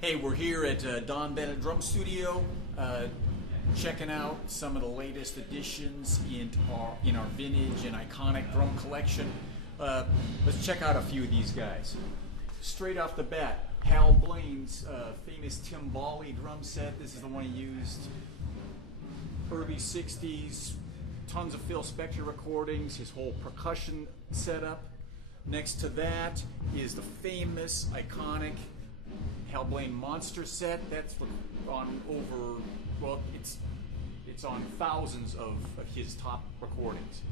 Hey, we're here at Donn Bennett Drum Studio, checking out some of the latest additions in our vintage and iconic drum collection. Let's check out a few of these guys. Straight off the bat, Hal Blaine's famous Timbali drum set. This is the one he used early 60s, tons of Phil Spector recordings, his whole percussion setup. Next to that is the famous, iconic Hal Blaine Monster set. That's on over, well, it's on thousands of his top recordings.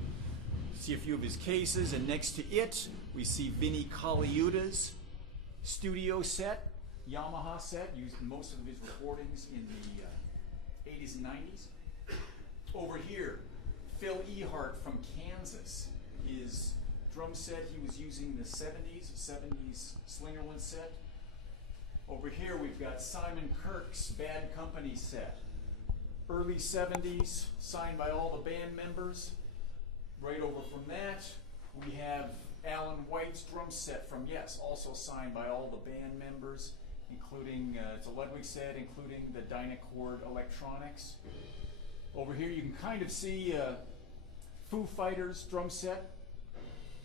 See a few of his cases, and next to it, we see Vinnie Colaiuta's studio set, Yamaha set, used in most of his recordings in the 80s and 90s. Over here, Phil Ehart from Kansas, his drum set he was using in the 70s Slingerland set. Over here we've got Simon Kirk's Bad Company set. Early 70s, signed by all the band members. Right over from that, we have Alan White's drum set from Yes, also signed by all the band members, including, it's a Ludwig set, including the Dynacord electronics. Over here you can kind of see Foo Fighters drum set,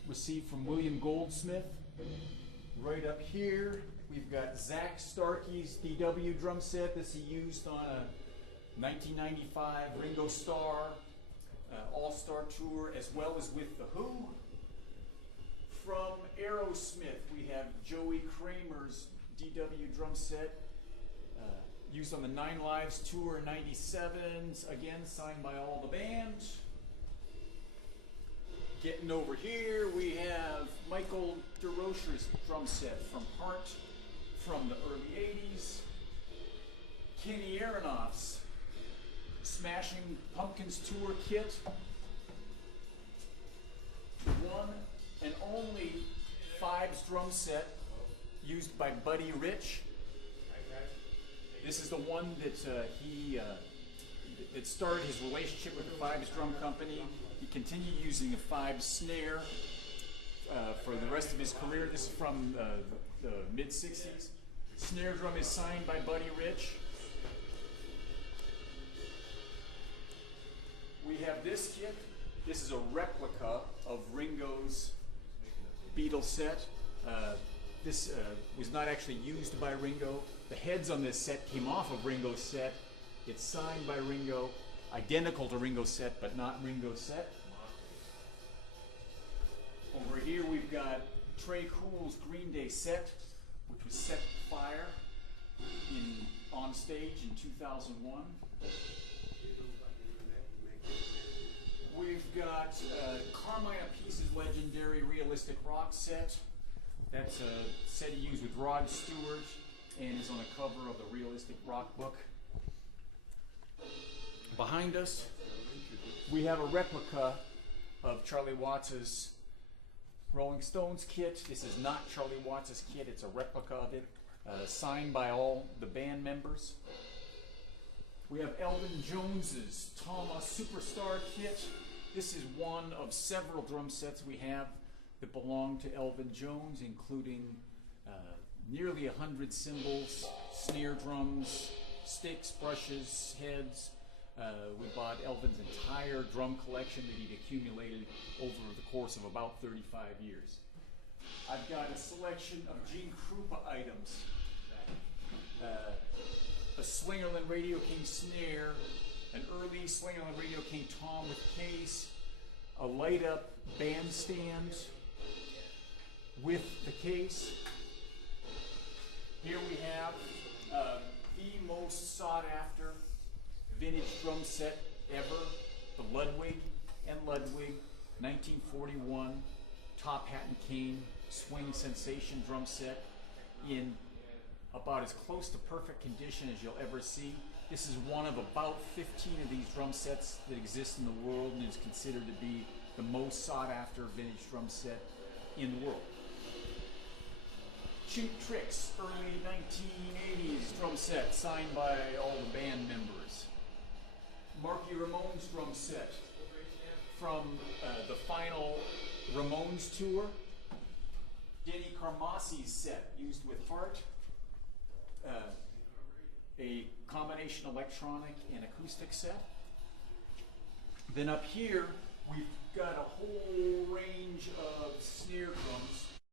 received from William Goldsmith. Right up here, we've got Zach Starkey's DW drum set. This he used on a 1995 Ringo Starr All-Star Tour, as well as with The Who. From Aerosmith, we have Joey Kramer's DW drum set, used on the Nine Lives Tour in '97, again signed by all the band. Getting over here, we have Michael DeRocher's drum set from Heart from the early 80s. Kenny Aronoff's Smashing Pumpkins Tour kit. The one and only Fibes drum set used by Buddy Rich. This is the one that that started his relationship with the Fibes Drum Company. He continued using the Fibes snare for the rest of his career. This is from the mid-60s. Snare drum is signed by Buddy Rich. We have this kit. This is a replica of Ringo's Beatles set. This was not actually used by Ringo. The heads on this set came off of Ringo's set. It's signed by Ringo, identical to Ringo's set, but not Ringo's set. Over here we've got Trey Cool's Green Day set, which was set to fire on stage in 2001. We've got Carmine Apice's legendary Realistic Rock set. That's a set he used with Rod Stewart and is on the cover of the Realistic Rock book. Behind us, we have a replica of Charlie Watts' Rolling Stones kit. This is not Charlie Watts' kit, it's a replica of it, signed by all the band members. We have Elvin Jones's Tama Superstar kit. This is one of several drum sets we have that belong to Elvin Jones, including nearly 100 cymbals, snare drums, sticks, brushes, heads. We bought Elvin's entire drum collection that he'd accumulated over the course of about 35 years. I've got a selection of Gene Krupa items. A Slingerland Radio King snare, an early Slingerland Radio King tom with case, a light-up bandstand with the case. Here we have the most sought-after vintage drum set ever, the Ludwig and Ludwig 1941 Top Hat and Cane Swing Sensation drum set in about as close to perfect condition as you'll ever see. This is one of about 15 of these drum sets that exist in the world and is considered to be the most sought after vintage drum set in the world. Cheap Tricks, early 1980s drum set signed by all the band members. Marky Ramone's drum set from the final Ramones tour. Denny Carmassi's set used with Heart. a combination electronic and acoustic set. Then up here, we've got a whole range of snare drums.